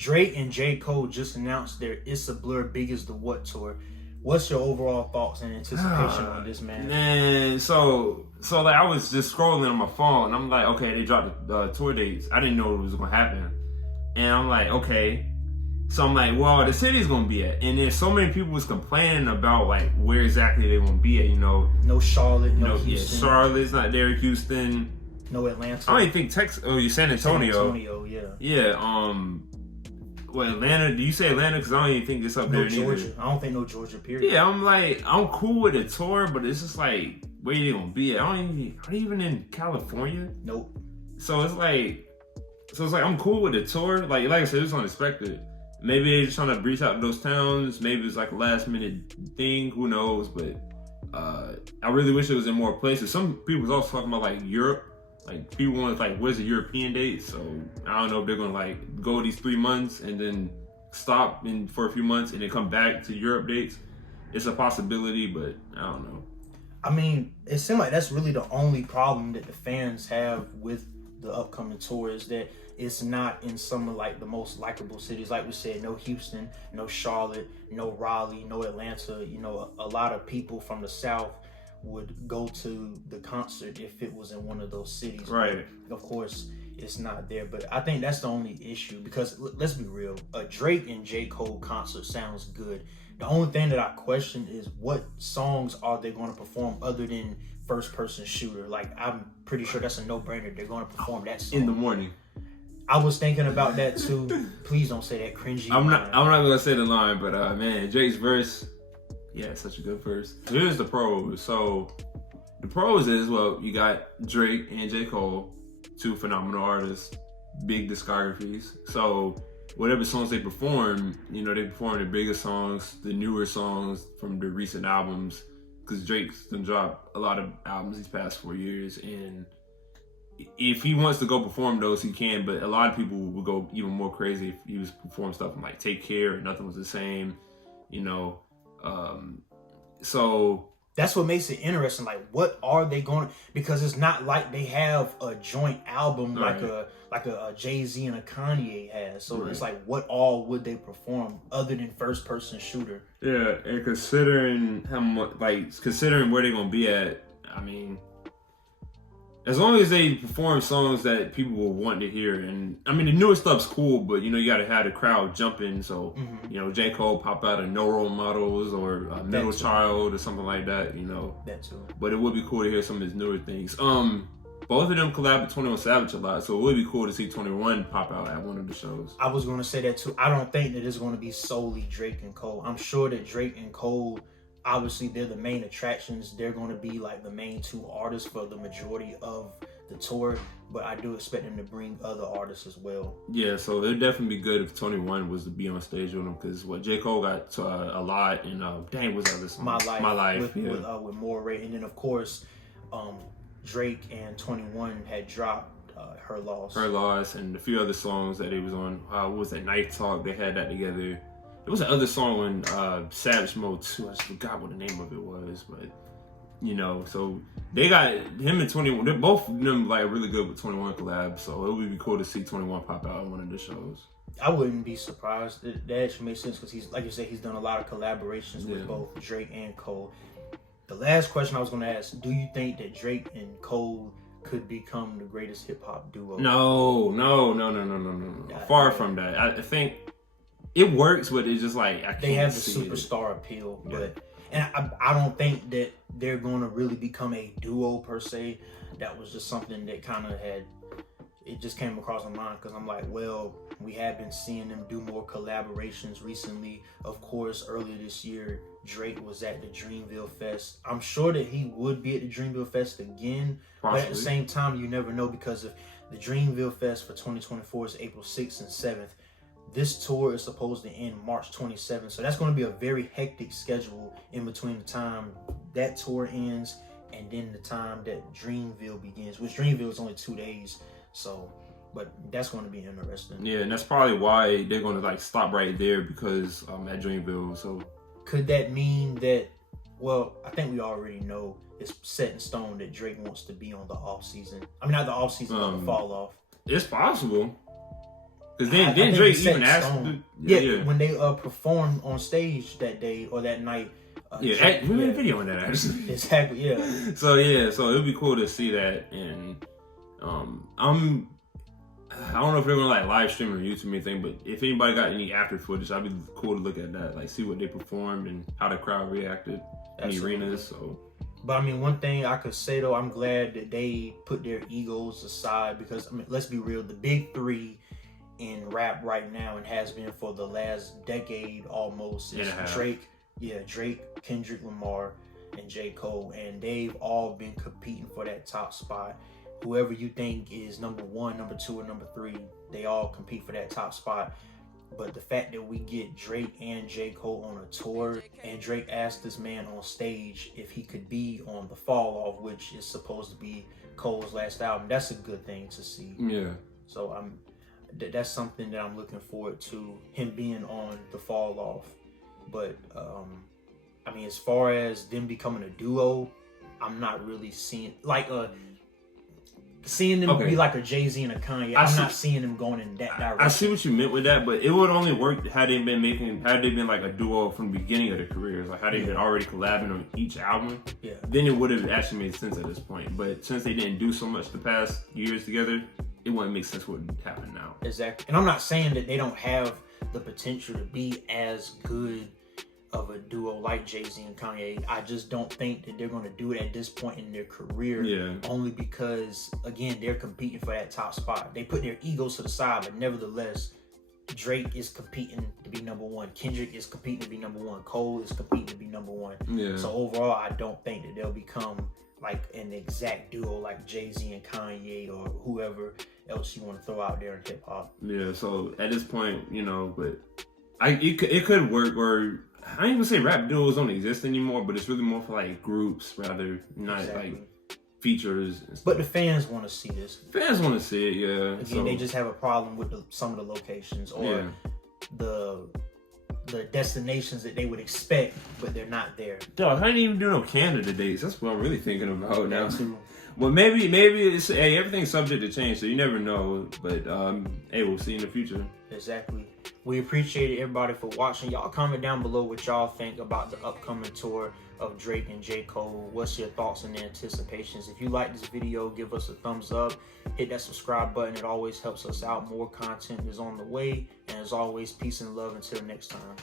Drake and J. Cole just announced their It's a Blur Big as the What tour. What's your overall thoughts and anticipation on this, man? Man, so like I was just scrolling on my phone, and I'm like, okay, they dropped the tour dates. I didn't know it was gonna happen, and I'm like, okay. So I'm like, well, the city's gonna be at, and then so many people was complaining about like where exactly they gonna be at. You know, no Charlotte, no Houston. Yeah, Charlotte's not there. Houston, no Atlanta. I don't even think Texas. Oh, you San Antonio. San Antonio, yeah. Yeah. Well, Atlanta. Do you say Atlanta? Because I don't even think it's up there. Georgia. Neither. I don't think no Georgia. Period. Yeah, I'm like, I'm cool with the tour, but it's just like, where you gonna be at? Are they even in California? Nope. So it's like, I'm cool with the tour. Like I said, it's unexpected. Maybe they're just trying to reach out to those towns. Maybe it's like a last minute thing. Who knows? But I really wish it was in more places. Some people was also talking about like Europe. Like people want like, where's the European date? So I don't know if they're gonna like go these 3 months and then stop for a few months and then come back to Europe dates. It's a possibility, but I don't know. I mean, it seems like that's really the only problem that the fans have with the upcoming tour is that it's not in some of like the most likable cities. Like we said, no Houston, no Charlotte, no Raleigh, no Atlanta. You know, a lot of people from the South would go to the concert if it was in one of those cities. Right. But of course, it's not there. But I think that's the only issue because let's be real. A Drake and J. Cole concert sounds good. The only thing that I question is what songs are they going to perform other than First Person Shooter? Like, I'm pretty sure that's a no-brainer. They're going to perform that song. In the morning. I was thinking about that too. Please don't say that cringy. I'm not gonna say the line, but man, Drake's verse, yeah, it's such a good verse. Here's the pros. So the pros is, well, you got Drake and J. Cole, two phenomenal artists, big discographies. So whatever songs they perform, you know, they perform the biggest songs, the newer songs from the recent albums, because Drake's done dropped a lot of albums these past 4 years, and if he wants to go perform those, he can, but a lot of people would go even more crazy if he was performing stuff from like Take Care or Nothing Was the Same, you know. So that's what makes it interesting. Like, what are they going to, because it's not like they have a joint album like a Jay-Z and a Kanye has. So it's like, what all would they perform other than First Person Shooter? Yeah, and considering how much, considering where they're gonna be at, I mean, as long as they perform songs that people will want to hear, and I mean the newer stuff's cool, but you know you gotta have the crowd jumping. So you know, J. Cole pop out of No Role Models or a Middle Child or something like that. You know, that too. But it would be cool to hear some of his newer things. Both of them collab with 21 Savage a lot, so it would be cool to see 21 pop out at one of the shows. I was gonna say that too. I don't think that it's gonna be solely Drake and Cole. I'm sure that Drake and Cole, obviously they're the main attractions. They're going to be like the main two artists for the majority of the tour, but I do expect them to bring other artists as well. Yeah, so it'd definitely be good if 21 was to be on stage with them, because J. Cole got a lot, and dang, what's that song? My Life with more rate, and then of course Drake and 21 had dropped Her Loss, and a few other songs that he was on. What was that, Night Talk? They had that together. There was another song on Savage Mode 2. I just forgot what the name of it was, but you know, so they got him and 21. They're both of them like really good with 21 collab. So it would be cool to see 21 pop out in one of the shows. I wouldn't be surprised. That actually makes sense because he's, like you said, he's done a lot of collaborations with both Drake and Cole. The last question I was going to ask: do you think that Drake and Cole could become the greatest hip hop duo? No. Far from that. I think it works, but it's just like they have the superstar appeal, but I don't think that they're going to really become a duo per se. That was just something that kind of it just came across my mind because I'm like, well, we have been seeing them do more collaborations recently. Of course, earlier this year, Drake was at the Dreamville Fest. I'm sure that he would be at the Dreamville Fest again, but at the same time, you never know, because of the Dreamville Fest for 2024 is April 6th and 7th. This tour is supposed to end March 27th, so that's going to be a very hectic schedule in between the time that tour ends and then the time that Dreamville begins, which Dreamville is only 2 days. So, but that's going to be interesting. Yeah, and that's probably why they're going to like stop right there, because at Dreamville. So could that mean that? Well, I think we already know it's set in stone that Drake wants to be on the off season. I mean, not the off season, but the fall off. It's possible. Because then I think Drake it's set even in asked. stone. Yeah. When they performed on stage that day or that night. We made a video on that actually. Exactly. Yeah. So it'd be cool to see that, and I don't know if they're gonna like live stream or YouTube or anything, but if anybody got any after footage, I'd be cool to look at that, like see what they performed and how the crowd reacted in the arenas. So, but I mean, one thing I could say though, I'm glad that they put their egos aside because I mean, let's be real, the big three in rap right now and has been for the last decade almost is Drake, Kendrick Lamar, and J. Cole, and they've all been competing for that top spot. Whoever you think is number 1, number 2, or number 3, they all compete for that top spot. But the fact that we get Drake and J. Cole on a tour, and Drake asked this man on stage if he could be on The Fall Off, which is supposed to be Cole's last album, that's a good thing to see. Yeah. So that's something that I'm looking forward to, him being on The Fall Off. But I mean, as far as them becoming a duo, I'm not really seeing seeing them be like a Jay-Z and a Kanye. I'm not seeing them going in that direction. I see what you meant with that, but it would only work had they been like a duo from the beginning of their careers, like had they been already collabing on each album. Yeah. Then it would have actually made sense at this point. But since they didn't do so much the past years together, it wouldn't make sense what would happen now. Exactly. And I'm not saying that they don't have the potential to be as good of a duo like Jay-Z and Kanye. I just don't think that they're going to do it at this point in their career. Yeah. Only because, again, they're competing for that top spot. They put their egos to the side, but nevertheless, Drake is competing to be number 1. Kendrick is competing to be number 1. Cole is competing to be number 1. Yeah. So overall, I don't think that they'll become like an exact duo like Jay-Z and Kanye or whoever else you want to throw out there in hip hop. Yeah. So at this point, but it could work, or I ain't gonna say rap duos don't exist anymore, but it's really more for like groups rather, not like features. But the fans want to see this. Fans want to see it, yeah. Again, they just have a problem with some of the locations or the destinations that they would expect, but they're not there. Dog, I didn't even do no Canada dates. That's what I'm really thinking about now. Well, maybe it's everything's subject to change, so you never know. But we'll see in the future. Exactly. We appreciate everybody for watching. Y'all comment down below what y'all think about the upcoming tour of Drake and J. Cole. What's your thoughts and anticipations? If you like this video, give us a thumbs up. Hit that subscribe button. It always helps us out. More content is on the way. And as always, peace and love until next time.